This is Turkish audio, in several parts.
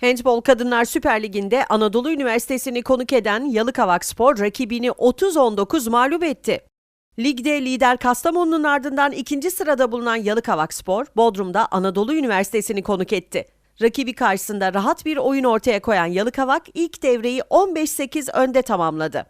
Handbol Kadınlar Süper Ligi'nde Anadolu Üniversitesi'ni konuk eden Yalıkavak Spor rakibini 30-19 mağlup etti. Ligde lider Kastamonu'nun ardından ikinci sırada bulunan Yalıkavak Spor, Bodrum'da Anadolu Üniversitesi'ni konuk etti. Rakibi karşısında rahat bir oyun ortaya koyan Yalıkavak ilk devreyi 15-8 önde tamamladı.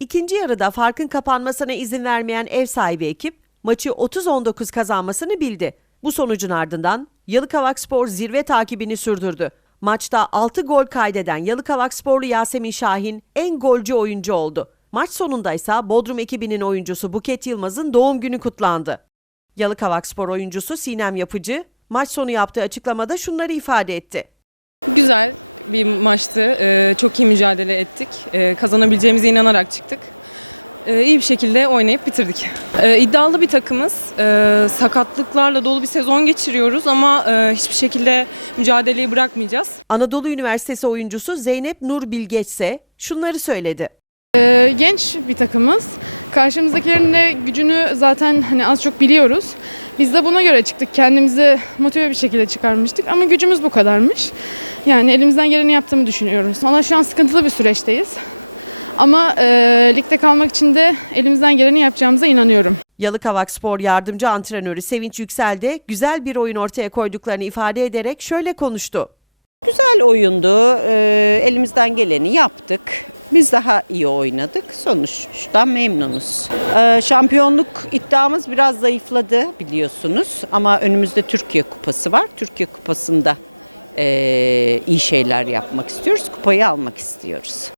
İkinci yarıda farkın kapanmasına izin vermeyen ev sahibi ekip maçı 30-19 kazanmasını bildi. Bu sonucun ardından Yalıkavak Spor zirve takibini sürdürdü. Maçta 6 gol kaydeden Yalıkavak Sporlu Yasemin Şahin en golcü oyuncu oldu. Maç sonunda ise Bodrum ekibinin oyuncusu Buket Yılmaz'ın doğum günü kutlandı. Yalıkavak Spor oyuncusu Sinem Yapıcı maç sonu yaptığı açıklamada şunları ifade etti. Güzel bir maçtı. Ee, çok iyi mücadele ettik. Ee, kazanabileceğimize inanarak çıktık. Ee, iyi bir şekilde oynayıp bitirdik. Ee, iddialı bir takımız. Ee, sakatlıklarla dolu bir sezon geçiriyoruz ama e, hiçbir şekilde mücadeleyi bırakmayacağız. Anadolu Üniversitesi oyuncusu Zeynep Nur Bilgeç ise şunları söyledi. Genç bir takımız. Karşımızdakilerin de gücünü zaten hani az çok biliyoruz. Biz de buna göre çıktık. Kendimizi motive bir şekilde çıkarmıştık ama gücümüz bu kadarmış. Yani elimizden geleni yaptığımı düşünüyoruz. Valla şu an sıkıntılı bir süreçteyiz. Ama e, ligde kalmak için de elimizden geleni yapacağımıza inanıyorum. Yalıkavak Spor yardımcı antrenörü Sevinç Yüksel de güzel bir oyun ortaya koyduklarını ifade ederek şöyle konuştu. Güzel oyundu. Ee, elimizden geleni yaptık. Biz daha iyi oynadık. Sonuçtan memnunuz. Ee, şampiyonluk iddiamız biraz zayıfladı biliyorsunuz. Ama önümüzde Türkiye Kupası var. Türkiye Kupası'nda ee, iyi şeyler yapmak istiyoruz. Kupayı almak istiyoruz.